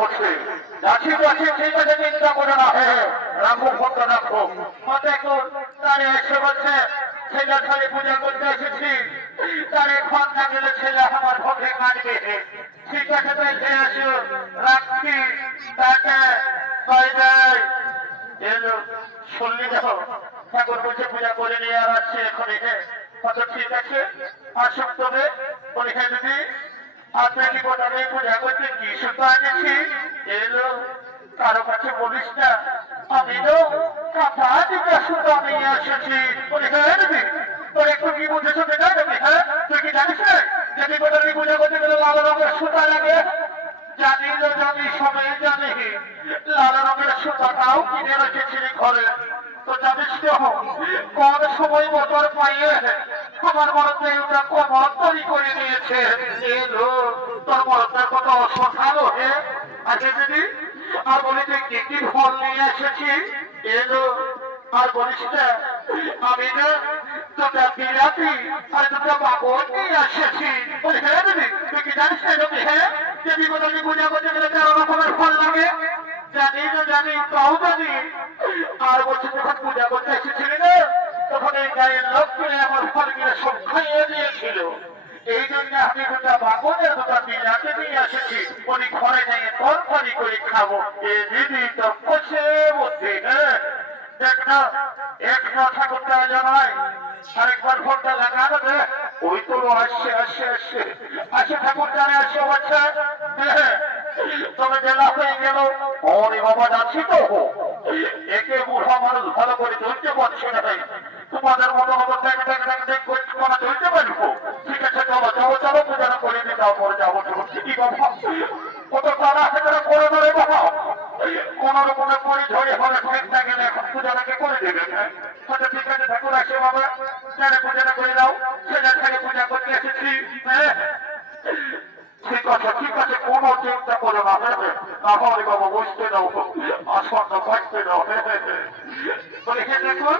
যাচ্ছি যাচ্ছি ঠিক আছে, চিন্তা করে না। রাখো ফোনটা রাখো। দেখুন তারে এসে বলছে ছেলে ছেলে পূজা করতে এসেছি, তারে ঘর না গেলে ছেলে আমার ভোগে কাটবে। ঠিক আছে তাই খেয়ে আসো, রাখছি। তাকে বাই বাই। এলো শুনলি দেখো ঠাকুর বলছে পূজা করে নিয়ে আর আসছে এখন। কত ঠিক আছে আসুক তবে। বলি হ্যাঁ দিদি আপনাকে কোথায় পূজা করতে কি সুতো আনেছি? এলো কারো কাছে বলিস না, আমি তো কাঁথা দিতে সুতো নিয়ে এসেছি। বলি হ্যাঁ দিদি তোর একটু কি বুঝেছো দেখা দেবি? হ্যাঁ তুই কি জানিস না যদি কোথায় পূজা করতে গেলে লাল রঙের সুতা লাগে? জানি তো জানি, সবাই জানি। লাল রঙের সুতাটাও কিনে রেখেছিলি ঘরে। তো জানিস তো কোন সময় মোটর পাইয়ে আমার মরতে ওটা কমর তৈরি করে নিয়েছে। এলো তোর মরতে কত অসহায় হে। আগে দিদি আর বলি যে কি কি ফল নিয়ে এসেছি? এলো আর বলিস না, আমি না দুটা বিরাটি আর দুটা বাবর নিয়ে এসেছি। বলি হ্যাঁ দিদি তুই কি জানিস না রবি? হ্যাঁ দেবী কোথায় পূজা করতে গেলে 13 রকমের ফল লাগে। জানি না জানি, তাও জানি। আর বলছি যখন পূজা করতে এসেছিলি না তখন এই গায়ের লোক করে আমার ফল গিয়ে সব খাইয়ে দিয়েছিল। এই জন্য আমি দুটা বাবনের দুটা বিলাতে নিয়ে এসেছি। উনি ঘরে নিয়ে তরকারি করে খাবো। এ দিদি তো পচে বুদ্ধি। হ্যাঁ দেখ না এক কথা করতে জানাই, আরেকবার ফোনটা লাগানো দে। ওই তো আসছে আসছে আসছে আসে ঠাকুর জানে আসছে বাচ্চা। তবে বেলা হয়ে গেল। অরে বাবা যাচ্ছি তো। একে বুড়া মানুষ ভালো করে চলতে পারছে না। তোমাদের মতো মতো ট্যাং ট্যাং ট্যাং ট্যাং করে তোমরা চলতে পারবো? ঠিক আছে চলো চলো চলো পূজাটা করে দিই, তারপরে যাবো। কি বাবা কত তারা সেখানে করে ধরে বাবা কোন রকমে পরি ঝরে হবে ঠেকতে গেলে এখন পূজাটাকে করে দেবে। আচ্ছা ঠিক আছে ঠাকুর আসে বাবা, তাহলে পূজাটা করে দাও। ছেলে ছেলে পূজা করতে এসেছি। ঠিক আছে ঠিক আছে, কোন চিন্তা করো না। তাহলে বাবা বসতে দাও, আসনটা পাইতে দাও। দেখুন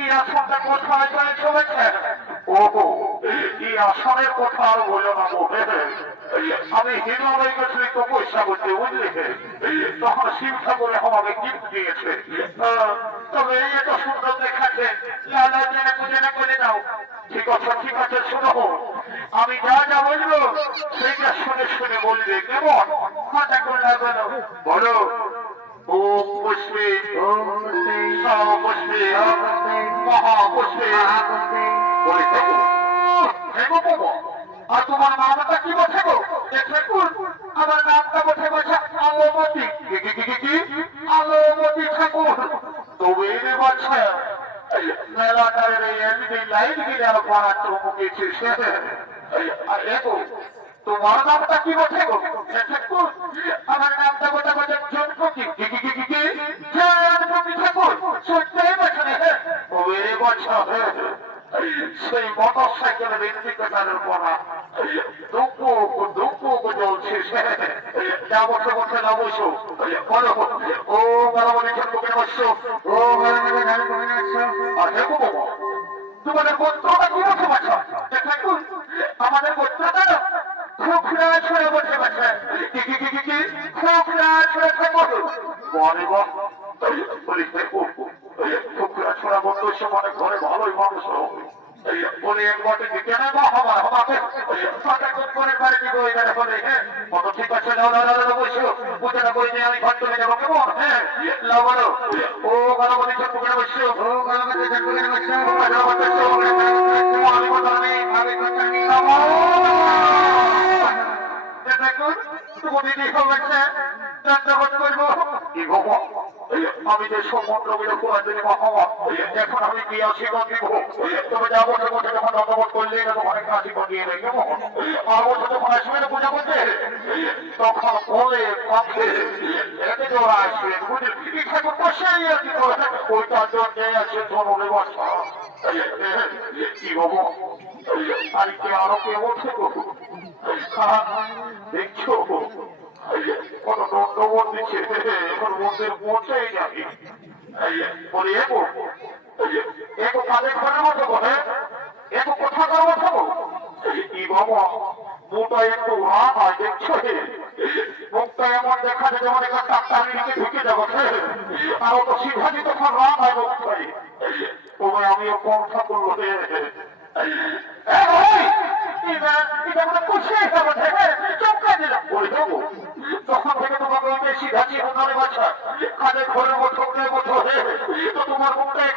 এই আসনটা কোথায় চলেছে? ওহো এই আসনের কথা আর বলো না গো। আমি হিমালয় গেছি তপস্যা করতে, বুঝলি? তখন শিব ঠাকুর আমাকে গিফট দিয়েছে। তবে এত সুন্দর দেখাচ্ছে, লালা জেনে পূজা করে দাও। ঠিক আছে শোনো, আমি যা যা বলবো সেইটা শুনে শুনে বলবে, কেমন? কথা করলে বলো। ওম পুষ্পে পুষ্পে মহাপুষ্পে বলে থাকো। আর তোমার নামটা কি বলছে গো? আমার নামটা বলছে বলছে আলোমতি। আলোমতি ঠাকুর। তবে বাচ্চা মেলাটার এলইডি লাইট গিয়ে আরো বাড়াচ্ছে মুখেছিস। আর দেখো তোমার নামটা কি বলছে গো? আমার নামটা বলতে বলছে জনপতি। জনপতি ঠাকুর শুনতেই পাচ্ছে না। তবে বাচ্চা সেই মোটর সাইকেলের ইন্ডিকেটারের পড়া দুঃখ দুঃখ জ্বলছে। যা বসে বসে না বসো বলো ও বরাবরই ছোটকে বসছো। ও আর দেখো বাবা তোমাদের গোত্রটা কি বসে বাচ্চা? আমাদের গোত্রটা না খুকরা ছড়ে বসে বাচ্চা। কি খুকরা ছড়ে থাকবো বলে বলি দেখো খুকরা ছড়া বন্ধ মানে ঘরে ভালোই মানুষ হবে বলে একবার কেন আমাকে করে বাড়ি দিব এখানে বলে। হ্যাঁ কত ঠিক আছে বসো পূজাটা করে নিয়ে আমি ঘর চলে যাবো, কেমন? হ্যাঁ লাভ বলো ও গণপতি ঠাকুরে বসছো। ও গণপতি ঠাকুরে বসছো। আমি কথা নেই আমি কথা নেই। দেখুন তুমি কি হয়েছে দণ্ডবোধ করবো কি গো? আমি যে সমুদ্র বিরোধী মহামত এখন আমি কি আশীর্বাদ দিব? তবে যাবো বসে যখন দণ্ডবোধ করলে তখন একটা আশীর্বাদ দিয়ে দেয়, কেমন? আর বছর যখন আসবে না পূজা করতে তখন বলে পক্ষে এতে জোড়া আসবে, বুঝলি? ঠাকুর বসেই আর কি করে ওইটার জন্য আছে ধরে বসা। কি বাবু আর কি আরো কে বলছে গো? দেখছো কত দণ্ডবোধ দিচ্ছে, এখন মন্দির পৌঁছেই যাবে। বলি এগো এগো কাজে ঘরের মতো বলে এগো কোথা করার মতো কি বাবা মোটা একটু রাত হয় দেখছো মুখটা তাই এমন দেখা যায় যেমন একটা ডাক্তার নিচে ঢুকে যাবো আর ও তো সিদ্ধান্ত তখন রাম হয় উঠে তোমায় আমিও পন্থা করলো তখন থেকে তোমাকে বেশি ঘাঁচি বোনারে বাচ্চা কাজে ঘরের মতো তোমার মুখটা